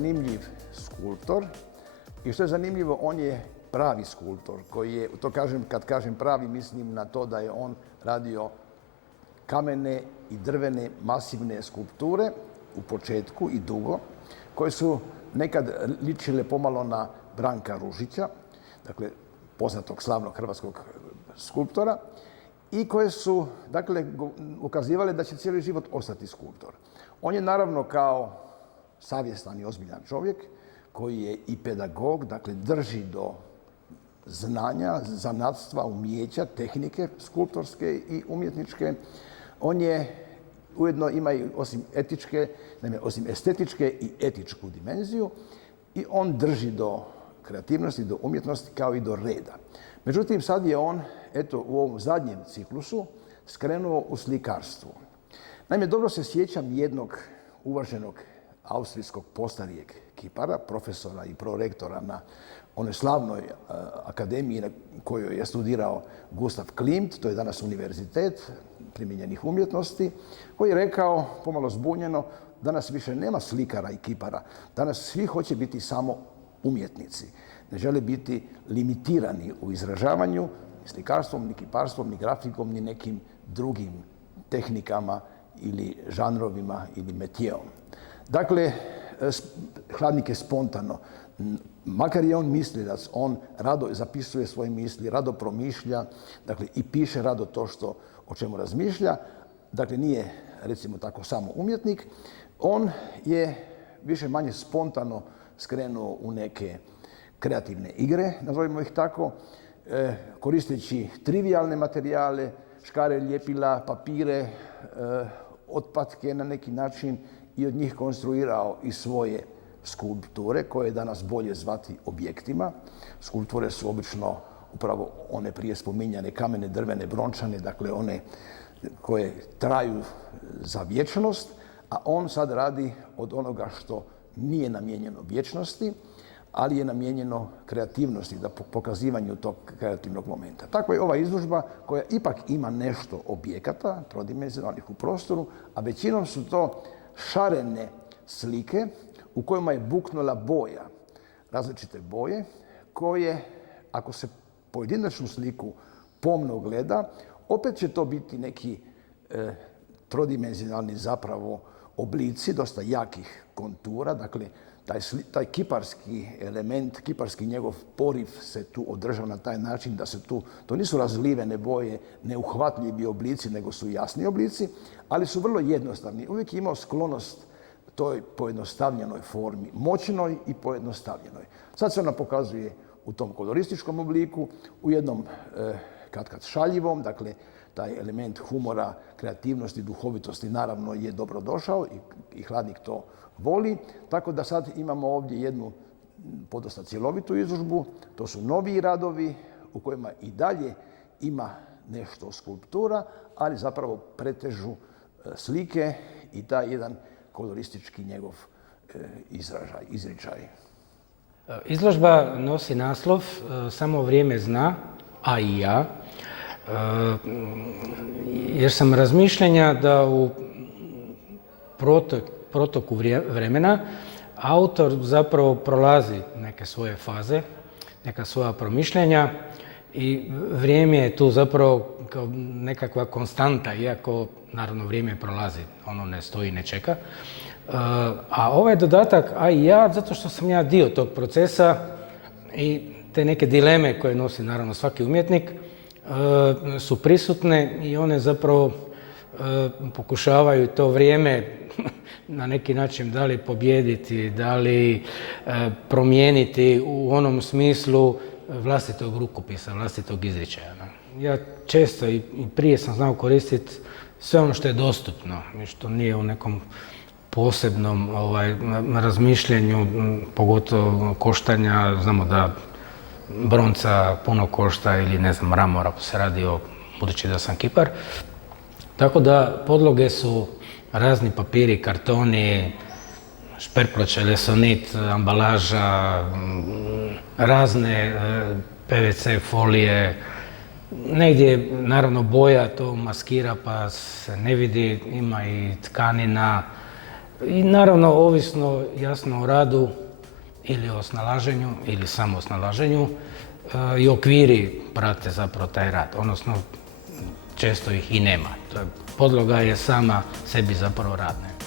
zanimljiv skulptor i što je zanimljivo, on je pravi skulptor koji je, to kažem, kad kažem pravi, mislim na to da je on radio kamene i drvene masivne skulpture u početku i dugo, koje su nekad ličile pomalo na Branka Ružića, dakle, poznatog slavnog hrvatskog skulptora, i koje su, dakle, ukazivale da će cijeli život ostati skulptor. On je naravno kao savjestan i ozbiljan čovjek, koji je i pedagog, dakle, drži do znanja, zanatstva, umijeća, tehnike skulptorske i umjetničke. On je ujedno ima i osim estetičke i etičku dimenziju i on drži do kreativnosti, do umjetnosti kao i do reda. Međutim, sad je on, eto, u ovom zadnjem ciklusu skrenuo u slikarstvo. Naime, dobro se sjećam jednog uvaženog austrijskog postarijeg kipara, profesora i prorektora na onoj slavnoj akademiji na kojoj je studirao Gustav Klimt, to je danas univerzitet primijenjenih umjetnosti, koji je rekao, pomalo zbunjeno, danas više nema slikara i kipara, danas svi hoće biti samo umjetnici. Ne žele biti limitirani u izražavanju ni slikarstvom, ni kiparstvom, ni grafikom, ni nekim drugim tehnikama ili žanrovima ili metijeom. Dakle, Hladnik je spontano, makar je on mislilac, on rado zapisuje svoje misli, rado promišlja, dakle, i piše rado to o čemu razmišlja. Dakle, nije, recimo tako, samo umjetnik. On je više manje spontano skrenuo u neke kreativne igre, nazovimo ih tako, koristeći trivijalne materijale, škare, ljepila, papire, otpatke na neki način i od njih konstruirao i svoje skulpture, koje je danas bolje zvati objektima. Skulpture su obično upravo one prije spominjane kamene, drvene, brončane, dakle one koje traju za vječnost, a on sad radi od onoga što nije namijenjeno vječnosti, ali je namijenjeno kreativnosti, da pokazivanju tog kreativnog momenta. Tako je ova izložba koja ipak ima nešto objekata, trodimenzionalnih u prostoru, a većinom su to šarene slike u kojima je buknula boja, različite boje, koje, ako se pojedinačnu sliku pomno gleda, opet će to biti neki trodimenzionalni zapravo oblici, dosta jakih kontura, dakle, taj kiparski element, kiparski njegov poriv se tu održava na taj način da se to nisu razlivene boje, neuhvatljivi oblici, nego su jasni oblici, ali su vrlo jednostavni. Uvijek je imao sklonost toj pojednostavljenoj formi, moćnoj i pojednostavljenoj. Sad se ona pokazuje u tom kolorističkom obliku, u jednom katkad šaljivom, dakle, taj element humora, kreativnosti, duhovitosti naravno je dobrodošao i Hladnik to voli. Tako da sad imamo ovdje jednu podosta cjelovitu izložbu. To su noviji radovi u kojima i dalje ima nešto skulptura, ali zapravo pretežu slike i taj jedan koloristički njegov izričaj. Izložba nosi naslov Samo vrijeme zna, a i ja, jer sam razmišljanja da u protoku vremena autor zapravo prolazi neke svoje faze, neka svoja promišljanja i vrijeme je tu zapravo kao nekakva konstanta, iako naravno vrijeme prolazi, ono ne stoji, ne čeka. A ovaj dodatak, a i ja, zato što sam ja dio tog procesa i te neke dileme koje nosi naravno svaki umjetnik su prisutne i one zapravo pokušavaju to vrijeme na neki način da li pobijediti, da li promijeniti u onom smislu vlastitog rukopisa, vlastitog izričaja. Ja često i prije sam znao koristiti sve ono što je dostupno i što nije u nekom posebnom razmišljanju, pogotovo koštanja. Znamo da bronca puno košta ili ne znam, mramor ako se radi o, budući da sam kipar. Tako da podloge su razni papiri, kartoni, šperploče, lesonit, ambalaža, razne PVC folije. Negdje naravno boja to maskira pa se ne vidi, ima i tkanina. I naravno, ovisno jasno o radu ili o snalaženju ili samo snalaženju i okviri prate zapravo taj rad, odnosno često ih i nema. Podloga je sama sebi zapravo radna.